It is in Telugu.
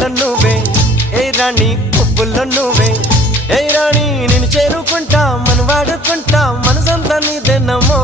వెన్నెల్లో నువ్వే ఏ రాణి పువ్వుల్లో నువ్వే ఏ రాణి నేను చేరుకుంటా మన వాడుకుంటా మనసంతా నీదెన్నమో